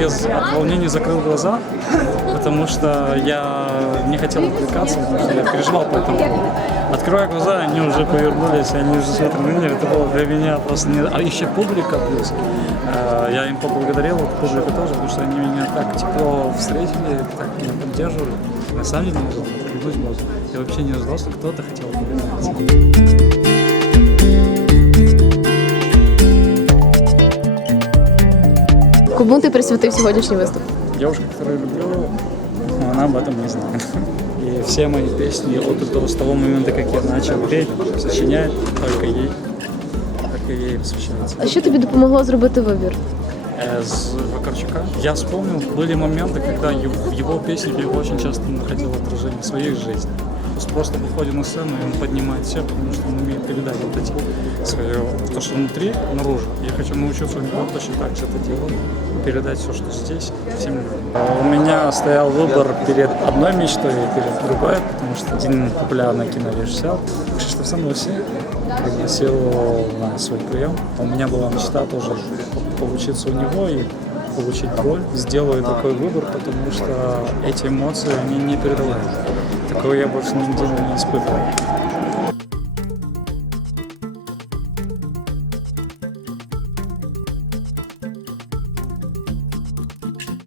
без от волнения закрыл глаза, потому что я не хотел отвлекаться, потому что я переживал по этому поводу. Открывая глаза, они уже повернулись, они уже смотрят на меня. Это было для меня просто не... А еще публика плюс. Э, Я им поблагодарил, вот публика тоже, потому что они меня так тепло встретили, так меня поддерживали. На самом деле. Я вообще не ожидал, что кто-то хотел поговорить. Кому ти присвятив сьогоднішній виступ? Девушка, которую люблю, но она об этом не знает. И все мои песни от и до, с того момента, как я начал петь, сочинять только ей, только ей посвящается. А що тобі допомогло зробити вибір? Э, С Вакарчука я вспомнил, были моменты, когда ев- в его песнях я очень часто находил отражение своей жизни. Есть просто выходит на сцену, и он поднимает все, потому что он умеет передать вот эти свое, то, что внутри, наружу. Я хочу научиться у него точно так же это делать, передать все, что здесь, всем людям. А У меня стоял выбор перед одной мечтой и перед другой, потому что один популярный кинорежиссер, Кшиштоф Сануси, пригласил на свой прием. У меня была мечта тоже поучиться у него и получить роль. Сделаю такой выбор, потому что эти эмоции, они не передаваемы. Такого я больше нигде не испытывал.